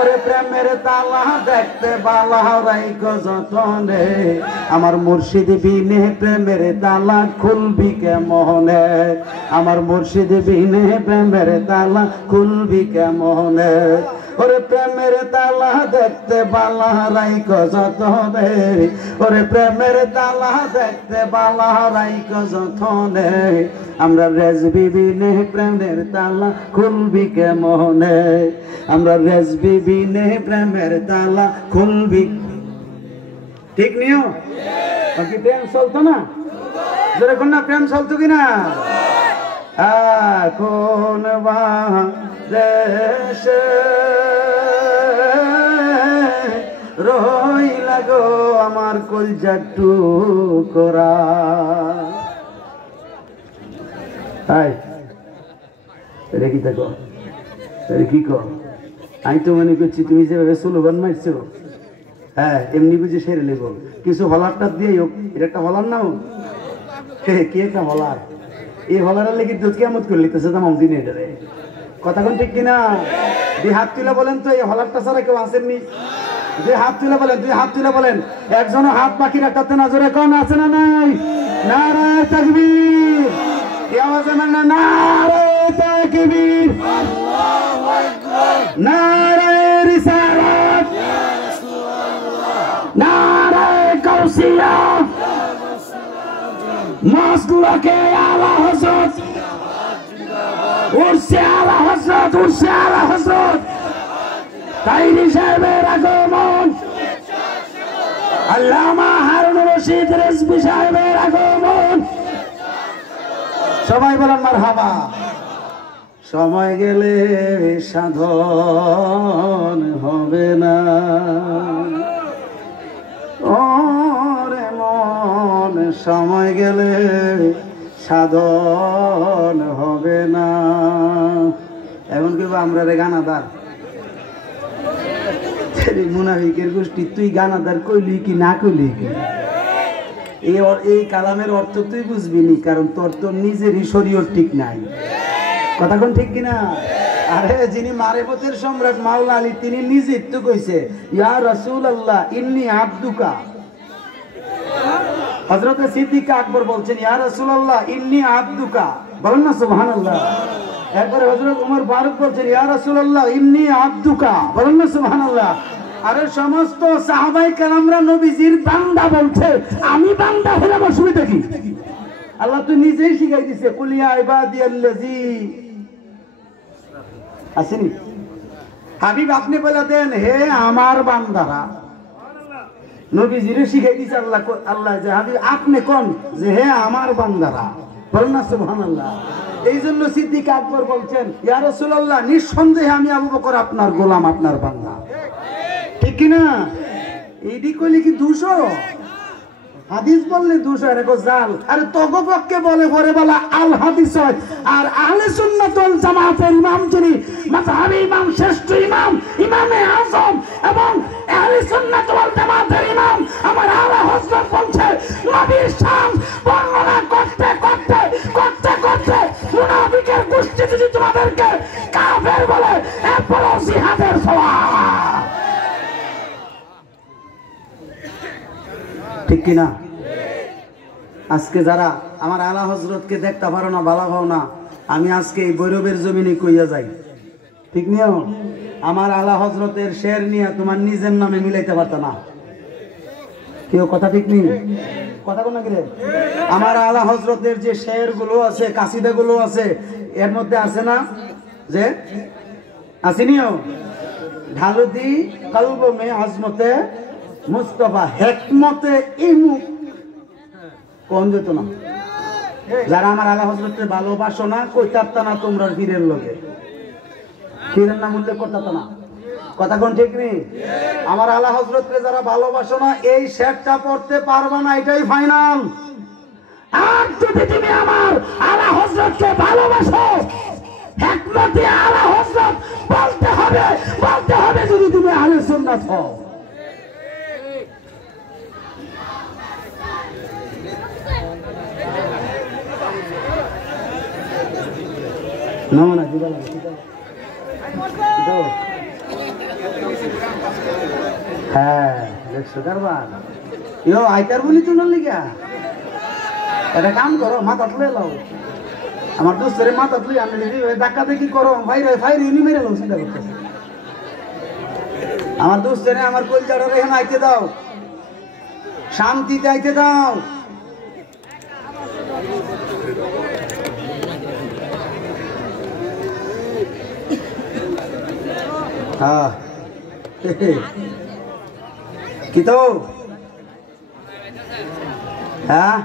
ওরে প্রেমের তালা দেখতে বালা রাইখো যতনে আমার মুর্শিদ বিনে প্রেমের তালা খুলবি কেমনে আমার মুর্শিদ বিনে প্রেমের তালা খুলবি কেমনে ওরে প্রেমের তালা দেখতে বালা রাইখো যতনে ওরে প্রেমের তালা দেখতে বালা রাইখো যতনে আমরা রেজবি বিনে প্রেমের তালা খুলবি কেমনে আমরা রেজবি বিনে প্রেমের তালা খুলবি ঠিক নিও কি প্রেম চলতো না যেরকম না প্রেম চলতো কিনা কোন দেশে রইলা গো আমার কলজা টুকরা হাই রে কি দেখো রে কি কর আমি তো মনে করছি তুমি যেভাবে স্লোগান মারছো হ্যাঁ এমনি বুঝে সেরে নেব কিছু হলারটা দিয়ে হোক এটা একটা হলার নাও কি একটা হলার এই হলারের লেগে দুধ কেমন করে লিখতেছে তাম দিনে এটারে কথা কোন ঠিক কিনা দুই হাত তুলে বলেন তো এই হলারটা ছাড়া কেউ আসেননি দুই হাত তুলে বলেন দুই হাত তুলে বলেন একজন হাত বাকি রাখতে না জোরে কোন আছে না নাই নারায়ে তাকবীর এই আওয়াজে মানে নারায়ে তাকবীর আল্লাহু আকবার নারায়ে রিসালাত ইয়া রাসূলুল্লাহ নারায়ে কাউসিয়া ইয়া রাসূলুল্লাহ মাসলুকে আলা হযরত উরসে আলা হযরত উরসে আলা হযরত তাইরি সাহেবের আগমন আল্লামা হারুন রশিদ রেজভী সাহেবের আগমন সবাই বলেন মারহাবা সময় গেলে সাধন হবে না ওরে মন সময় গেলে সাধন হবে না এখন কি আমরা রে গানাদার মুনাফিকের গোষ্ঠী তুই গানাদার কইলি কি না কইলি কি এই কালামের অর্থ তুই বুঝবি নি কারণ তোর তো নিজেরই শরীয়ত ঠিক নাই কথা কোন ঠিক কিনা আরে যিনি মারেফতের সম্রাট মাওলা আলী তিনি নিজেই তো কইছে ইয়া রাসূলুল্লাহ ইন্নী আবদুকা হযরত সিদ্দিক আকবর বলছেন ইয়া রাসূলুল্লাহ ইন্নী আবদুকা বলেন না সুবহানাল্লাহ এরপরে হযরত ওমর ফারুক বলছেন ইয়া রাসূলুল্লাহ ইন্নী আবদুকা বলেন না সুবহানাল্লাহ আরে সমস্ত সাহাবায়ে কেরামরা নবীজির বান্দা বলছে আমি বান্দা হলাম অসুবিধা কি আল্লাহ তো নিজেই শিখাই দিয়েছে কুল ইয়া ইবাদিয়াল্লাযী আসেনি হাবিব আপনি বলে দেন হে আমার বান্দারা নবীজিরে শিখাই দিয়েছে আল্লাহ যে হাবিব আপনি কোন যে হে আমার বান্দারা বলেন না সুবহানাল্লাহ এই জন্য সিদ্দিক আকবর বলছেন ইয়া রাসূলুল্লাহ নিঃসন্দেহে আমি আবু বকর আপনার গোলাম আপনার বান্দা ঠিক কিনা এইদি কইলে কি 200 হাদিস বললে 200 এর জাল আরে তগো পক্ষে বলে পরে বলা আল হাদিস হয় আর আহলে সুন্নাত ওয়াল জামাতের ইমাম যিনি মাযহাবী ইমাম শ্রেষ্ঠ ইমাম ইমামে আযম এবং আহলে সুন্নাত ওয়াল জামাতের ইমাম আমার আলা হযরত বলছে নবীর শান বর্ণনা করতে করতে করতে করতে মুনাফিকের গোষ্ঠী যদি তোমাদেরকে কাফের বলে এরপর জিহাদের সওয়াব ঠিক কিনা আজকে যারা আমার আলা হযরতকে দেখতে পারো না ভালো পাও না আমি আজকে এই বৈরবের জমিনে কইয়া যাই ঠিক নিও আমার আলা হযরতের শের নিয়ে তোমার নিজের নামে মিলাইতে পারত না কেউ কথা ঠিক নেই কথা কোন গেলে আমার আলা হযরতের যে শের গুলো আছে কাসিদা গুলো আছে এর মধ্যে আছে না যে আসেনিও ঢালুদি কলব মে আজমতে মুস্তাফা হিকমতে ইমু কোন যেত না যারা আমার আলা হযরতকে ভালোবাসো না কইতাতা না তোমরা পীরের লগে পীরের নাম উল্লেখ করতাতা না কথা কোন ঠিক নেই আমার আলা হযরতকে যারা ভালোবাসো না এই শেরটা পড়তে পারবে না এটাই ফাইনাল আর যদি তুমি আমার আলা হযরতকে ভালোবাসো হিকমতে আলা হযরত বলতে হবে যদি তুমি আহলে সুন্নাত হও No, no, হ্যাঁ দেখছো কারবার ইয়ো আইতার বলি তো না লিগা এটা কাম করো মাথা তুলে লাও আমার দোস্তের মাথা তুলে আমি ধাক্কা দেখি করো ভাইরে ফাইরে ইনি মেরে লাও চিন্তা করতেছে আমার দোস্তের আমার কলজাটা রেহান আইতে দাও শান্তিতে আইতে দাও হ্যাঁ কি তো হ্যাঁ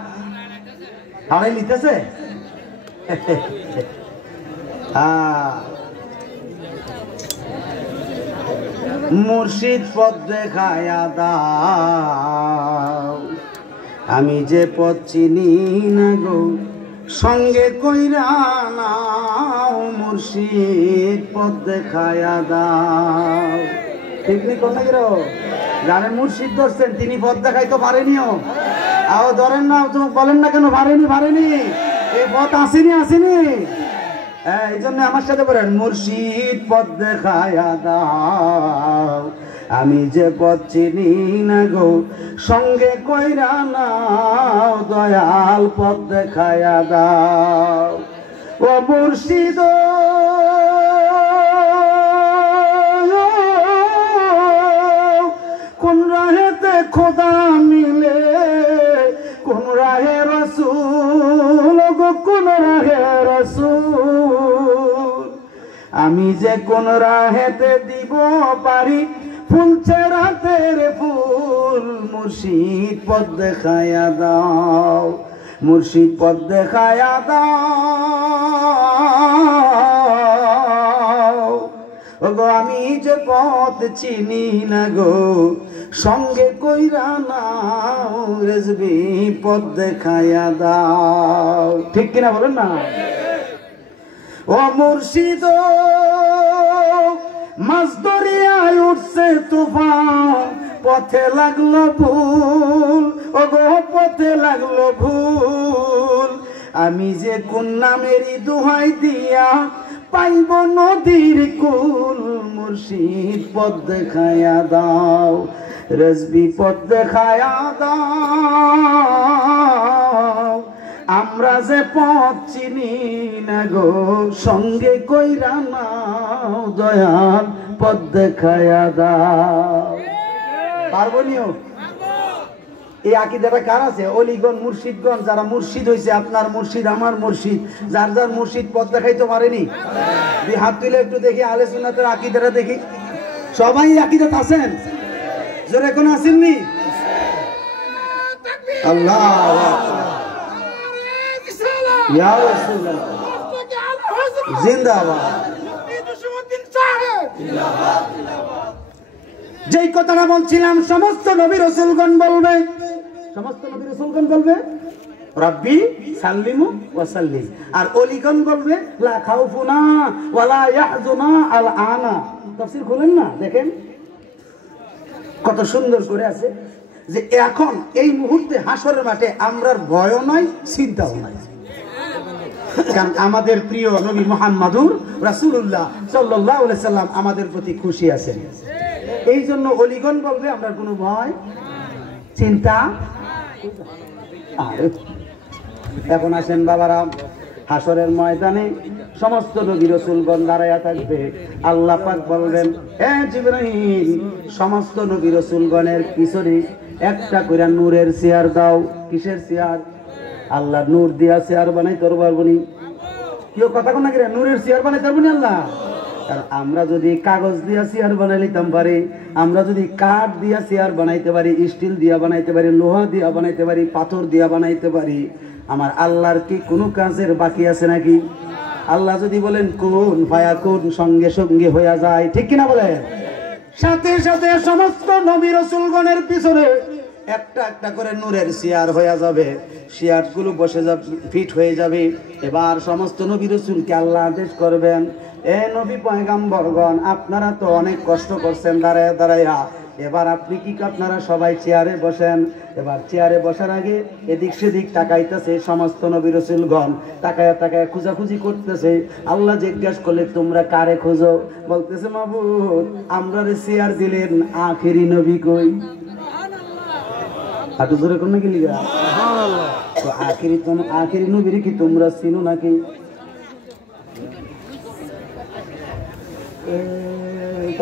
আড়াই নিতেছে মুর্শিদ পথ দেখায়া দাও আমি যে পথ চিনি না গো সঙ্গে কইরা নাও মুর্শিদ পথ দেখায়া দাও ঠিক নেই কোন গেরো জানেন মুর্শিদ ধরছেন তিনি পথ দেখাইতে পারেনিও আও ধরেন না তুমি বলেন না কেন পারেনি এই পথ আসেনি এই জন্য আমার সাথে বলেন মুর্শিদ পথ দেখায়া দাও আমি যে পথ চিনি না গো সঙ্গে কইরা নাও দয়াল পথ দেখায়া দাও ও মুর্শিদ কোন রাহেতে খোদা মিলে কোন রাহে রসুল গো কোন রাহে রসুল আমি যে কোন রাহেতে দিব পারি ফুল চেরাতের ফুল মুর্শিদ পথ দেখায়া দাও মুর্শিদ পথ দেখায়া দাও গো আমি যে পথ চিনি না গো সঙ্গে কইরা নাও রেজবি পথ দেখায়া দাও ঠিক কিনা বলেন না ও মুর্শিদ মাছ দরিয়ায় উঠছে তুফান পথে লাগলো ভুল ও গো পথে লাগলো ভুল আমি যে কোন নামেরই দোহাই দিয়া পাইব নদীর কুল মুর্শিদ পথ দেখায়া দাও রেজবি পথ দেখায়া দাও আমরা যে পথ চিনি না গো সঙ্গে কইরা নাও দয়াল পথ দেখায়া দাও পারবো নিও এই আকীদাটা কার আছে অলিগণ মুর্শিদগণ যারা মুর্শিদ হইছে আপনার মুর্শিদ আমার মুর্শিদ যার যার মুর্শিদ পথ দেখাইতে পারেনি দুই হাত তুলে একটু দেখি আহলে সুন্নাতের আকীদাটা দেখি সবাই আকীদাত আছেন জোরে কোন আসেননি আল্লাহু আকবার ইয়া রাসূলুল্লাহ জিন্দাবাদ যেই কথাটা বলছিলাম সমস্ত নবী রাসূলগণ বলবে রব্বি সাল্লিমু ওয়া সাল্লিম আর ওলিগণ বলবে লা খাউফুনা ওয়ালা ইয়াহজুনা আল আনা তাফসীর খুলেন না দেখেন কত সুন্দর করে আছে যে এখন এই মুহূর্তে হাসরের মাঠে আমরার ভয়ও নয় চিন্তাও নাই কারণ আমাদের প্রিয় নবী মুহাম্মদুর রাসূলুল্লাহ সাল্লাল্লাহু আলাইহি সাল্লাম আমাদের প্রতি খুশি আছেন এই জন্য অলিগণ বলবে আমরা কোনো ভয় চিন্তা এখন আসেন বাবারা হাসরের ময়দানে সমস্ত নবী রাসূলগণ দাঁড়ায়া থাকবে আল্লাহ পাক বলবেন হে জিবরাইল সমস্ত নবী রাসূলগণের পিছনে একটা করে নূরের চেয়ার দাও কিসের চেয়ার আল্লাহ নূর দিয়া চেয়ার বানাই তোর পারবনি কেউ কথা কোন নাকি নূরের চেয়ার বানাই পারবনি আল্লাহ আর আমরা যদি কাগজ দিয়া চেয়ার বানাই নিতাম পারি আমরা যদি কাঠ দিয়া চেয়ার বানাইতে পারি স্টিল দিয়া বানাইতে পারি লোহা দিয়া বানাইতে পারি পাথর দিয়া বানাইতে পারি আমার আল্লাহর কি কোনো কাজের বাকি আছে নাকি আল্লাহ যদি বলেন কোন ফায়াকুন সঙ্গে সঙ্গে হয়ে যায় ঠিক কিনা বলেন সাথে সাথে সমস্ত নবী রাসূলগণের পিছনে একটা একটা করে নূরের চেয়ার হয়ে যাবে চেয়ারগুলো বসে যাবে ফিট হয়ে যাবে এবার সমস্ত নবী রাসূলকে আল্লাহ আদেশ করবেন এ নবী পয়গম্বরগণ আপনারা তো অনেক কষ্ট করছেন দাঁড়ায়া দাঁড়ায়া এবার আপনি কি আপনারা সবাই চেয়ারে বসেন। এবার চেয়ারে বসার আগে এদিক সেদিক তাকাইতেছে সমস্ত নবী রাসূলগণ, তাকায়া তাকায়া খুঁজাখুঁজি করতেছে। আল্লাহ জিজ্ঞাসা করলে তোমরা কারে খোঁজো? বলতেছে মাবুদ আমরা রে চেয়ার দিলেন, আখেরি নবী কই? হাঁটু জোরে কোন নাকি লিগা তো আখেরি নবীর কি তোমরা চিনো নাকি?